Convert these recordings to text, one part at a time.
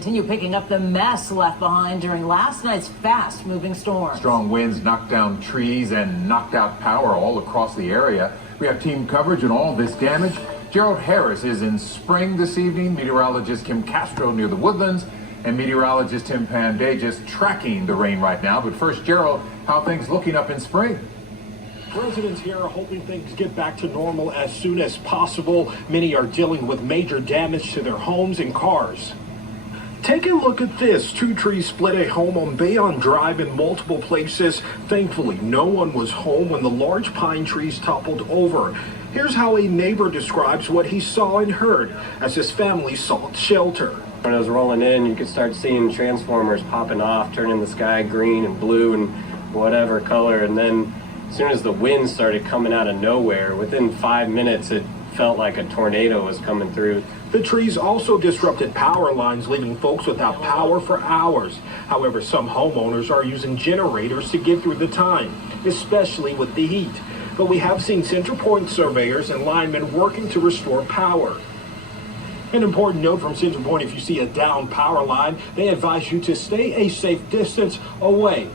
continue picking up the mess left behind during last night's fast-moving storm. Strong winds knocked down trees and knocked out power all across the area. We have team coverage on all this damage. Gerald Harris is in Spring this evening. Meteorologist Kim Castro near the Woodlands, and meteorologist Tim Panday just tracking the rain right now. But first, Gerald, how things looking up in Spring? Residents here are hoping things get back to normal as soon as possible. Many are dealing with major damage to their homes and cars. Take a look at this. 2 trees split a home on Bayonne Drive in multiple places. Thankfully, no one was home when the large pine trees toppled over. Here's how a neighbor describes what he saw and heard as his family sought shelter. When I was rolling in, you could start seeing transformers popping off, turning the sky green and blue and whatever color, and then as soon as the wind started coming out of nowhere, within 5 minutes it felt like a tornado was coming through. The trees also disrupted power lines, leaving folks without power for hours. However, some homeowners are using generators to get through the time, especially with the heat. But we have seen Center Point surveyors and linemen working to restore power. An important note from Center Point: if you see a down power line, they advise you to stay a safe distance away.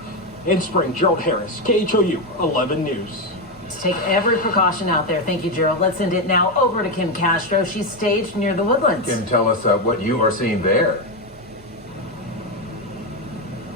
In Spring, Gerald Harris, KHOU 11 News. Take every precaution out there. Thank you, Gerald. Let's send it now over to Kim Castro. She's staged near the Woodlands. Kim, tell us what you are seeing there.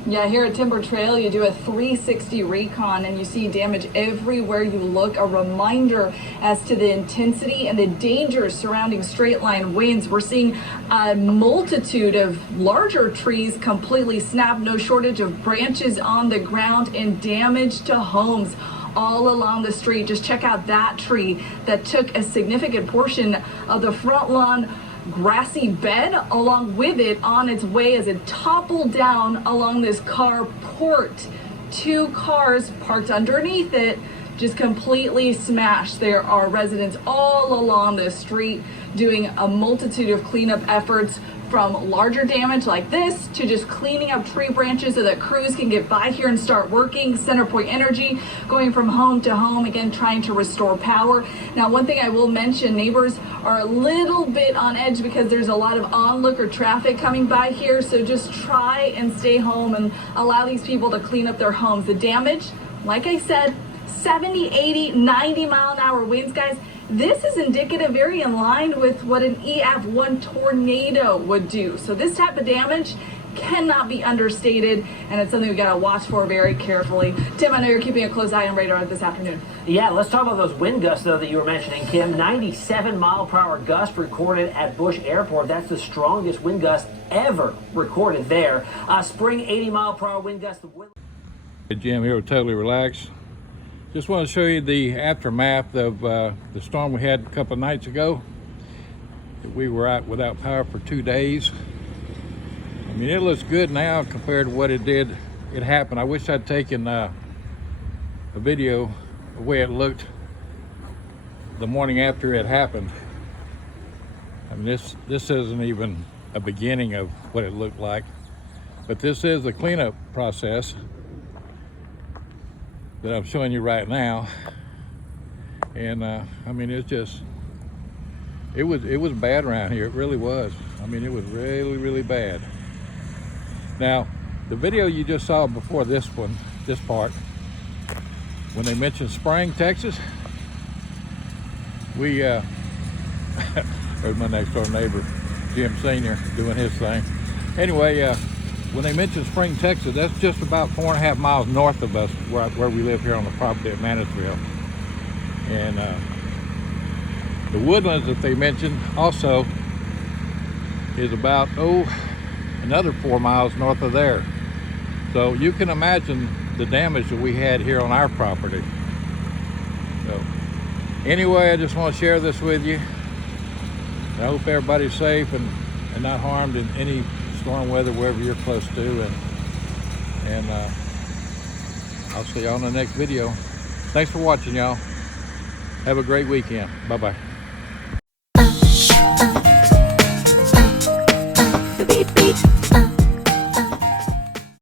Yeah, here at Timber Trail, you do a 360 recon and you see damage everywhere you look. A reminder as to the intensity and the dangers surrounding straight line winds. We're seeing a multitude of larger trees completely snapped, no shortage of branches on the ground, and damage to homes all along the street. Just check out that tree that took a significant portion of the front lawn grassy bed along with it on its way as it toppled down along this carport. 2 cars parked underneath it just completely smashed. There are residents all along the street doing a multitude of cleanup efforts, from larger damage like this to just cleaning up tree branches so that crews can get by here and start working. CenterPoint Energy going from home to home, again trying to restore power. Now, one thing I will mention, neighbors are a little bit on edge because there's a lot of onlooker traffic coming by here, so just try and stay home and allow these people to clean up their homes. The damage, like I said, 70, 80, 90 mile an hour winds, guys. This is indicative, very in line with what an EF1 tornado would do. So this type of damage cannot be understated, and it's something we got to watch for very carefully. Tim, I know you're keeping a close eye on radar this afternoon. Yeah, let's talk about those wind gusts, though, that you were mentioning, Kim. 97 mile per hour gust recorded at Bush Airport. That's the strongest wind gust ever recorded there. Spring 80 mile per hour wind gust. Hey, Jim here with Totally Relaxed. Just want to show you the aftermath of the storm we had a couple of nights ago. We were out without power for 2 days. I mean, it looks good now compared to what it did. It happened. I wish I'd taken a video of the way it looked the morning after it happened. I mean, this isn't even a beginning of what it looked like, but this is the cleanup process that I'm showing you right now. And I mean, it was bad around here. It really was. I mean, it was really, really bad. Now, the video you just saw before this one, this part, when they mentioned Spring, Texas, we there's my next door neighbor, Jim Sr., doing his thing. Anyway, when they mentioned Spring, Texas, that's just about 4.5 miles north of us, where we live here on the property at Manisville. And the Woodlands that they mentioned also is about, another 4 miles north of there. So you can imagine the damage that we had here on our property. So anyway, I just want to share this with you. I hope everybody's safe and not harmed in any storm weather wherever you're close to, and I'll see y'all in the next video. Thanks for watching, y'all. Have a great weekend. Bye-bye.